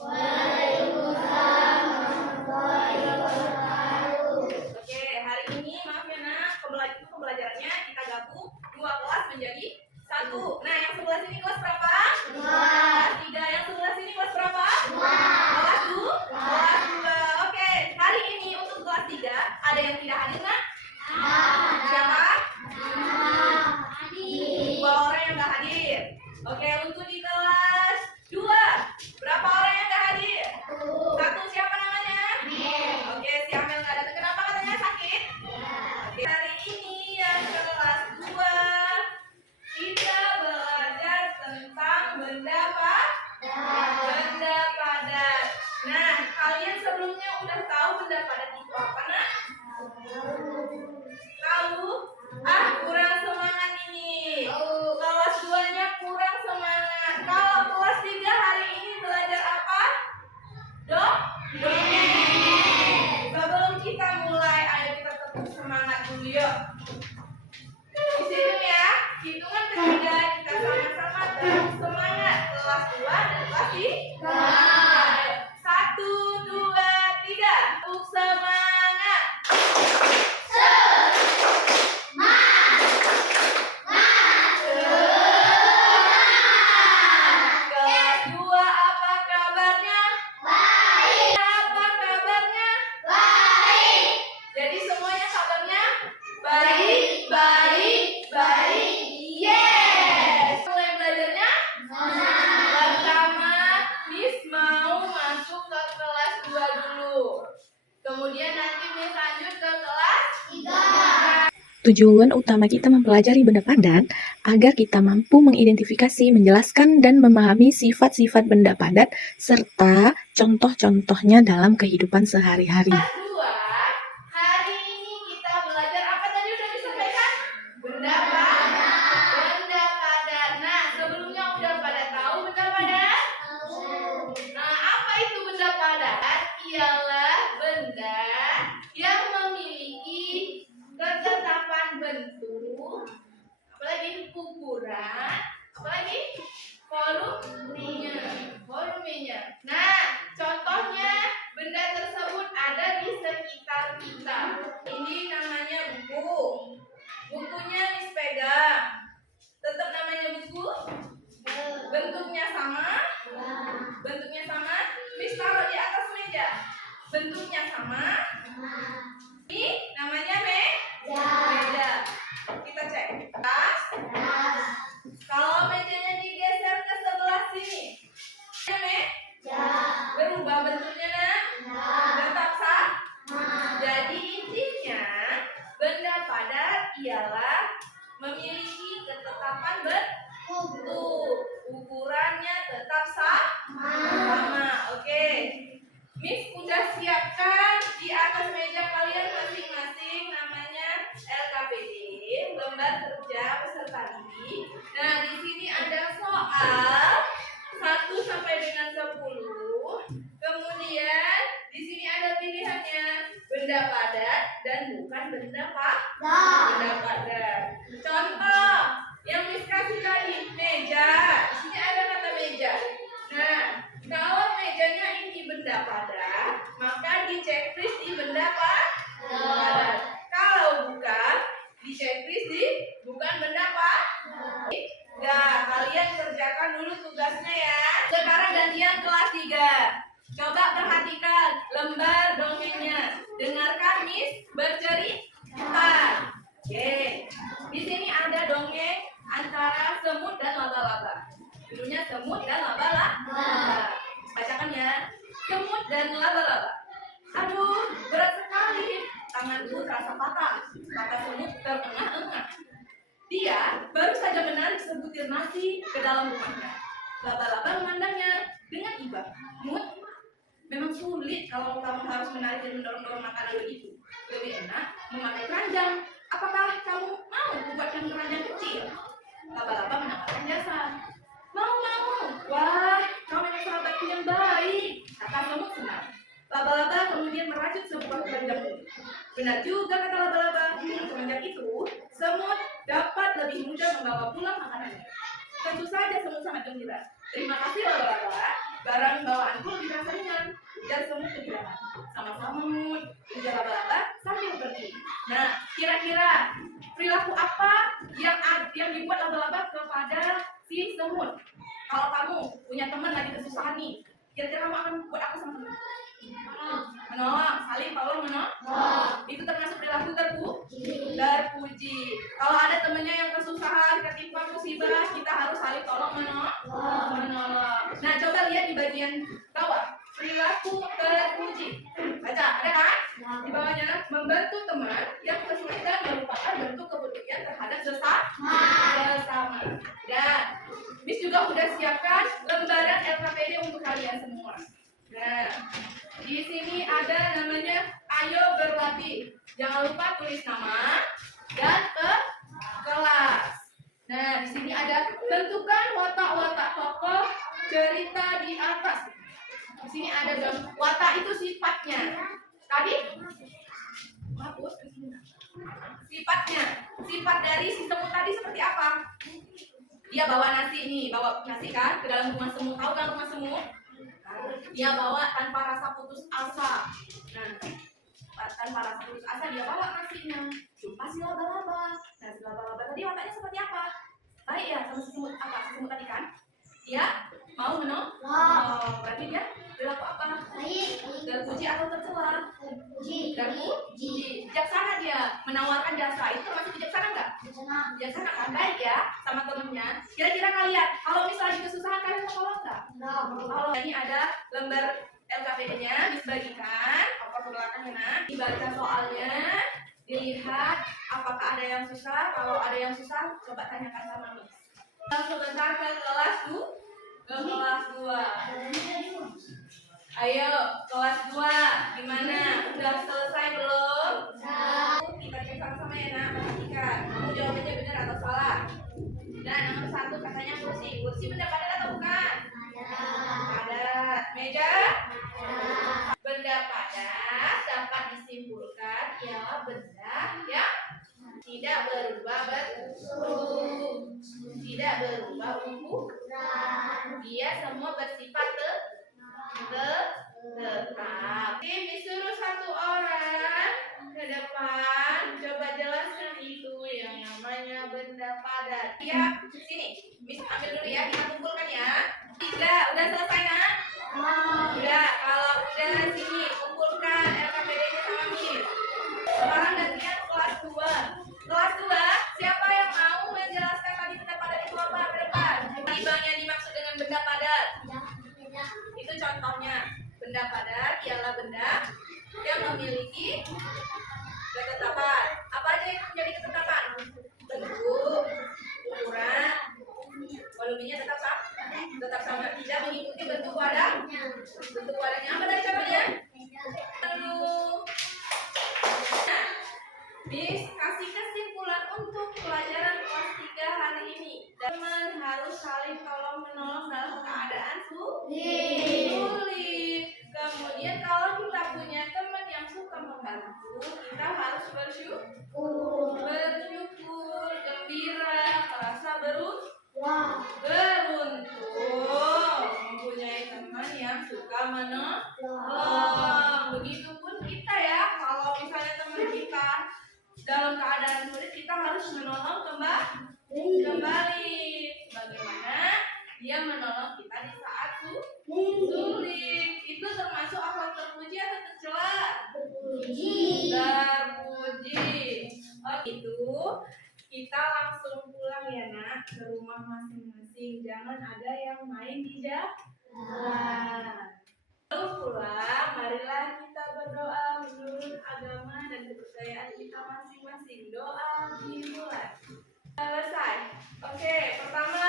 Waalaikumsalam warahmatullahi wabarakatuh. Oke, hari ini maaf ya nak, pembelajarannya kita gabung dua kelas menjadi satu. Nah, yang sebelah sini kelas berapa? Kelas 3. Yang sebelah sini kelas berapa? Kelas 2. Kelas 2. Oke, hari ini untuk kelas 3 ada yang tidak hadir nak? Siapa? Dua orang yang nggak hadir. Oke, untuk di kelas 2 berapa orang yang nggak hadir? Satu. Siapa namanya? Oke, si Amel nggak datang. Kenapa katanya sakit? Oke, hari ini yang kelas 2 kita belajar tentang benda padat. Nah, kalian sebelumnya udah tahu benda padat itu apa nak? Tahu? Kurang semangat ini. Kelas 2-nya kurang semangat. Kalau kelas 3 hari ini belajar apa? Dongeng. Sebelum kita mulai, ayo kita tetap semangat dulu yuk. Dihitung ya. Hitungan ketiga kita sama-sama tetap semangat. Kelas 2 dan kelas 3. 1, 2, 3. Untuk semangat. Kelas 2 apa kabarnya? Baik. Apa kabarnya? Baik. Jadi semuanya kabarnya baik, baik, baik. Yes. Mulai belajarnya? Pertama, Miss mau masuk ke kelas 2 dulu. Kemudian nanti Miss lanjut ke kelas 3. Tujuan utama kita mempelajari benda padat agar kita mampu mengidentifikasi, menjelaskan, dan memahami sifat-sifat benda padat serta contoh-contohnya dalam kehidupan sehari-hari. Kelas 2, hari ini kita belajar apa tadi udah disampaikan? Benda padat. Nah, sebelumnya udah pada tahu benda padat? Nah, apa itu benda padat? Ialah benda yang memiliki ketetapan bentuk, apalagi ukuran, apalagi volumenya. Nah, contohnya benda tersebut ada di sekitar kita. Ini namanya buku. Bukunya Miss pegang. Tetap namanya buku. Bentuknya sama. Miss taruh di atas meja. Bentuknya sama. Ini namanya meja. Kita cek. Tas. Kalau mejanya digeser ke sebelah sini, berubah bentuknya nah? Tetap sama. Jadi intinya benda padat ialah memiliki ketetapan bentuk, ukurannya tetap sama. Oke. Miss udah siapkan di atas meja kalian masing-masing namanya LKPD, lembar kerja peserta didik. Nah, di sini ada soal 1 sampai dengan 10. Kemudian di sini ada pilihannya benda padat dan bukan benda padat. Contoh yang Miss kasih tadi, meja. Di sini ada kata meja. Nah, kalau mejanya ini benda padat, maka di checklist di benda padat. Kalau bukan, di checklist di bukan benda padat. Nah, kalian kerjakan dulu tugasnya ya. Sekarang gantian kelas 3. Coba perhatikan lembar dongengnya. Dengarkan Miss bercerita. Oke. Di sini ada dongeng antara semut dan laba-laba. Judulnya semut dan laba-laba. Bacakan ya. Semut dan laba-laba. Aduh, berat sekali. Tanganku terasa patah. Kata semut terengah-engah. Dia baru saja menarik sebutir nasi ke dalam rumahnya. Laba-laba memandangnya dengan iba. Mut, memang sulit kalau kamu harus menarik dan mendorong-dorong makanan begitu. Lebih enak memakai keranjang. Apakah kamu mau membuatkan keranjang kecil? Laba-laba menawarkan jasa. Mau. Wah, kau memang sahabatku yang baik, kata semut senang. Laba-laba kemudian merajut sebuah keranjang unik. Benar juga kata laba-laba. Semenjak itu, semut dapat lebih mudah membawa pulang makanannya. Tentu saja semut sangat gembira. Terima kasih laba-laba. barang bawaanku lebih terasa ringan dan semut kegirangan. Sama-sama mood, mengejar laba-laba sambil pergi. Nah, kira-kira perilaku apa yang dibuat laba-laba kepada si semut? Kalau kamu punya teman lagi kesusahan nih, kira-kira kamu akan buat apa sama teman? Menolong, saling tolong menolong. Itu termasuk perilaku terpuji. Kalau ada temennya yang kesusahan, ketimpa musibah, kita harus saling tolong menolong. Nah, coba lihat di bagian bawah, perilaku terpuji. Baca, ada kan? Di bawahnya, membantu teman yang kesulitan merupakan bentuk kepedulian terhadap sesama. Dan Miss juga udah siapkan lembaran LKPD untuk kalian semua. Nah, di sini ada namanya ayo berlatih. Jangan lupa tulis nama dan ke kelas. Nah, di sini ada tentukan watak-watak tokoh cerita di atas. Di sini ada watak itu sifatnya. Tadi hapus. Sifat dari si semut tadi seperti apa? Dia bawa nasi nih, bawa nasi kan ke dalam rumah semut. Tahu kan rumah semut? Dia bawa tanpa rasa putus asa. Nah, tanpa rasa putus asa dia bawa nasinya. Jumpa si laba-laba. Nah, si laba-laba tadi wataknya seperti apa? Baik ya sama si semut apa? Si semut tadi kan? Dia mau menolong. Oh, berarti dia perilaku apa? Terpuji atau tercela? Terpuji. Bijaksana dia menawarkan jasa. Itu termasuk bijaksana nggak? Bijaksana kan? Baik ya sama temennya. Kira-kira kalian kalau misalnya kesusahan kalian mau tolong nggak? Kalau ini ada lembar LKPD-nya dibagikan, apa ke belakangnya nak? Dibaca soalnya, dilihat apakah ada yang susah. Kalau ada yang susah, coba tanyakan sama Miss. Sebentar ke kelas 2. Ayo, kelas 2 gimana? Udah selesai belum? Kita cek sama-sama ya nak, perhatikan. Kamu jawabannya benar atau salah? Nah, nomor 1 katanya kursi. Kursi benda padat atau bukan? Padat. Meja? Benda padat dapat disimpulkan ialah benda yang tidak berubah bentuk, tidak berubah ukuran. Dia semua bersifat tetap. Disuruh satu orang ke depan, coba jelaskan itu yang namanya benda padat. Ya, sini, Miss ambil dulu ya, kita kumpulkan ya. 3, udah selesai nak? Udah, kalau udah sini kumpulkan LKPD-nya sama Miss. Sekarang gantian kelas 2. Kelas 2, siapa yang mau menjelaskan tadi benda padat itu apa ke depan? Bang yang dimaksud dengan benda padat. Itu contohnya. Benda padat ialah benda yang memiliki ketetapan. Apa aja yang menjadi ketetapan? Bentuk, ukuran, volumenya tetap sama. Tidak mengikuti bentuk wadah. Bentuk wadahnya apa tadi contohnya? Nah, kasih kesimpulan untuk pelajaran kelas 3 hari ini. Teman harus saling tolong menolong dalam keadaan sulit. Kemudian kalau kita punya teman yang suka membantu, kita harus bersyukur, gembira, merasa beruntung mempunyai teman yang suka menolong. Begitupun kita ya, kalau misalnya teman kita dalam keadaan sulit, kita harus menolong kembali. Bagaimana dia menolong kita di saat sulit? Itu termasuk akhlak terpuji atau tercela? Terpuji. Oh itu kita langsung pulang ya nak ke rumah masing-masing. Jangan ada yang main di jalan. Lalu pulang, marilah kita berdoa menurut agama dan kepercayaan kita masing-masing. Doa dimulai. Selesai. Oke, pertama